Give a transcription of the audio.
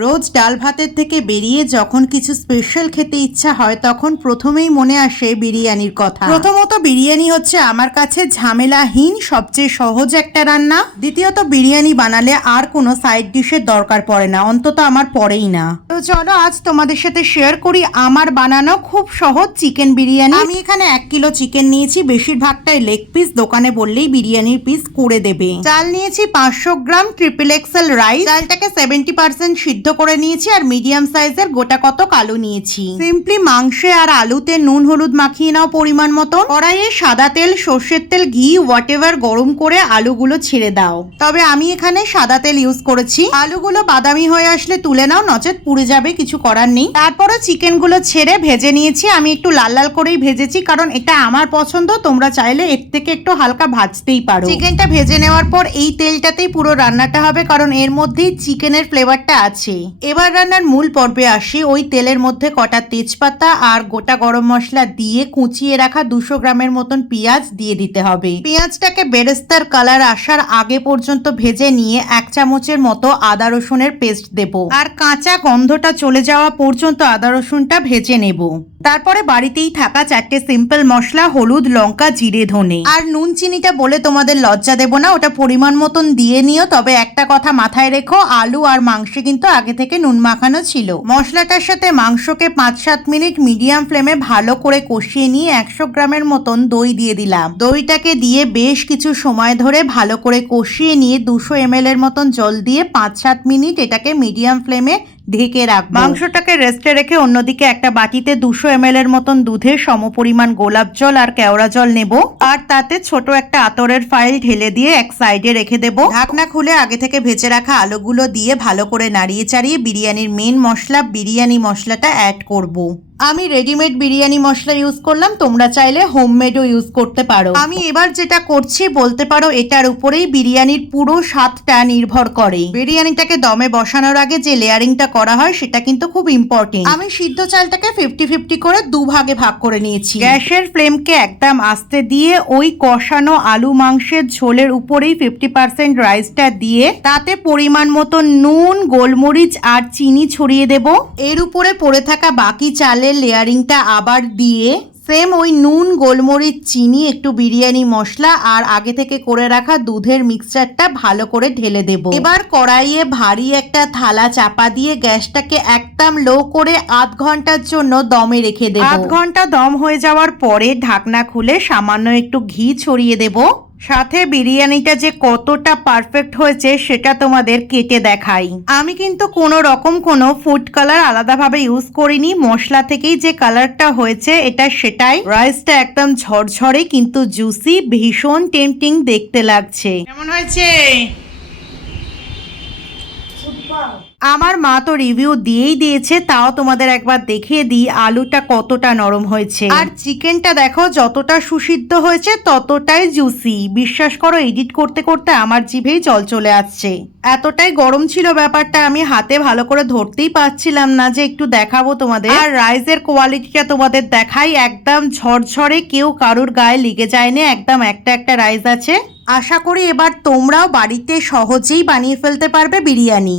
রোজ ডাল ভাতের থেকে বেরিয়ে যখন কিছু স্পেশাল খেতে ইচ্ছা হয় তখন প্রথমেই মনে আসে বিরিয়ানির কথা। প্রথমত বিরিয়ানি হচ্ছে আমার কাছে ঝামেলাহীন সবচেয়ে সহজ একটা রান্না। দ্বিতীয়ত বিরিয়ানি বানালে আর কোনো সাইড ডিশের দরকার পড়ে না, অন্তত আমার পড়েই না। তো চলো আজ তোমাদের সাথে শেয়ার করি আমার বানানো খুব সহজ চিকেন বিরিয়ানি। আমি এখানে 1 কিলো চিকেন নিয়েছি, বেশিরভাগটাই লেগ পিস, দোকানে বললেই বিরিয়ানির পিস করে দেবে। চাল নিয়েছি 500 গ্রাম ট্রিপল এক্সেল রাইস, চালটাকে 70% সিদ্ধ করে নিয়েছি আর মিডিয়াম সাইজের গোটা কতক আলু নিয়েছি। সিম্পলি মাংসে আর আলুতে নুন হলুদ মাখিয়ে নাও পরিমাণ মতো। কড়াইয়ে সাদা তেল, সর্ষের তেল, ঘি হোয়াটএভার গরম করে আলুগুলো ছেড়ে দাও। তবে আমি এখানে সাদা তেল ইউজ করেছি। আলুগুলো বাদামি হয়ে আসলে তুলে নাও, নচেত পুড়ে যাবে, কিছু করার নেই। তারপরে চিকেন গুলো ছেড়ে ভেজে নিয়েছি। আমি একটু লাল লাল করেই ভেজেছি কারণ এটা আমার পছন্দ, তোমরা চাইলে এর থেকে একটু হালকা ভাজতেই পারো। চিকেনটা ভেজে নেওয়ার পর এই তেলটাতেই পুরো রান্নাটা হবে কারণ এর মধ্যেই চিকেনের ফ্লেভারটা আছে। এবার রান্নার মূল পর্বে আসি। ওই তেলের মধ্যে কটা তেজপাতা আর গোটা গরম মশলা দিয়ে কুচিয়ে রাখা 200 গ্রামের মতন পেঁয়াজ দিয়ে দিতে হবে। পেঁয়াজটাকে বেরেস্তার কালার আসার আগে পর্যন্ত ভেজে নিয়ে 1 চামচের মতো আদা রসুনের পেস্ট দেব আর কাঁচা গন্ধটা চলে যাওয়া পর্যন্ত আদা রসুনটা ভেজে নেব। তারপরে বাড়িতেই থাকা 4টে সিম্পল মশলা, হলুদ, লঙ্কা, জিরে, ধনে আর নুন চিনিটা বলে তোমাদের লজ্জা দেব না, ওটা পরিমাণ মতন দিয়ে নিও। তবে একটা কথা মাথায় রেখো, আলু আর মাংসে কিন্তু আগে থেকে নুন মাখানো ছিল। মশলাটার সাথে মাংসকে 5-7 মিনিট মিডিয়াম ফ্লেমে ভালো করে কষিয়ে নিয়ে 100 গ্রামের মতন দই দিয়ে দিলাম। দইটাকে দিয়ে বেশ কিছু সময় ধরে ভালো করে কষিয়ে নিয়ে 200 ml এর মতন জল দিয়ে 5-7 মিনিট এটাকে মিডিয়াম ফ্লেমে ঢেকে রাখবো। মাংসটাকে রেস্টে রেখে অন্যদিকে একটা বাটিতে 200 ml এর মতন দুধের সমপরিমাণ গোলাপ জল আর কেওড়া জল নেব আর তাতে ছোট একটা আতরের ফাইল ঢেলে দিয়ে এক সাইডে রেখে দেব। ঢাকনা খুলে আগে থেকে ভেজে রাখা আলুগুলো দিয়ে ভালো করে নাড়িয়ে চাড়িয়ে বিরিয়ানির মেন মশলা বিরিয়ানি মশলাটা অ্যাড করব। আমি রেডিমেড বিরিয়ানি মশলা ইউজ করলাম, তোমরা চাইলে হোমমেডও ইউজ করতে পারো। আমি এবার যেটা করছি বলতে পারো এটার উপরেই বিরিয়ানির পুরো স্বাদটা নির্ভর করে। বিরিয়ানিটাকে দমে বসানোর আগে যে লেয়ারিংটা করা হয় সেটা কিন্তু খুব ইম্পর্টেন্ট। আমি সিদ্ধ চালটাকে 50-50 করে দুভাগে ভাগ করে নিয়েছি। গ্যাসের ফ্লেমকে একদম আস্তে দিয়ে ওই কষানো আলু মাংসের ঝোলের উপরেই 50% রাইসটা দিয়ে তাতে পরিমাণ মতো নুন, গোলমরিচ আর চিনি ছড়িয়ে দেব। এর উপরে পড়ে থাকা বাকি চালের লেয়ারিংটা আবার দিয়ে সেম ওই নুন, গোলমরিচ, চিনি, একটু বিরিয়ানি মশলা আর আগে থেকে করে রাখা দুধের মিক্সচারটা ভালো করে ঢেলে দেব। এবার কড়াইয়ে ভারী একটা থালা চাপা দিয়ে গ্যাসটাকে একদম লো করে 1/2 ঘন্টার জন্য দমে রেখে দেব। 1/2 ঘন্টা দম হয়ে যাওয়ার পরে ঢাকনা খুলে সামান্য একটু ঘি ছড়িয়ে দেব। সাথে বিরিয়ানিটা যে কতটা পারফেক্ট হয়েছে সেটা তোমাদের কেটে দেখাই। আমি কিন্তু কোনো রকম কোনো ফুড কালার আলাদাভাবে ইউজ করিনি, মশলা থেকেই যে কালারটা হয়েছে এটা সেটাই। রাইসটা একদম ঝরঝরে কিন্তু জুসি, ভীষণ টেম্পটিং দেখতে লাগছে। কেমন হয়েছে? আমার মা তো রিভিউ দিয়েই দিয়েছে, তাও তোমাদের একবার দেখিয়ে দিই আলুটা কতটা নরম হয়েছে আর চিকেনটা দেখো যতটা সুসিদ্ধ হয়েছে ততটাই জুসি। বিশ্বাস করো এডিট করতে করতে আমার জিভেই জল চলে আসছে, এতটাই গরম ছিল ব্যাপারটা। আমি হাতে ভালো করে ধরতেই পারছিলাম না যে একটু দেখাবো তোমাদের। আর রাইসের কোয়ালিটিটা তোমাদের দেখাই, একদম ঝরঝরে, কেউ কারুর গায়ে লেগে যায়নি, একদম একটা একটা রাইস আছে। আশা করি এবার তোমরাও বাড়িতে সহজেই বানিয়ে ফেলতে পারবে বিরিয়ানি।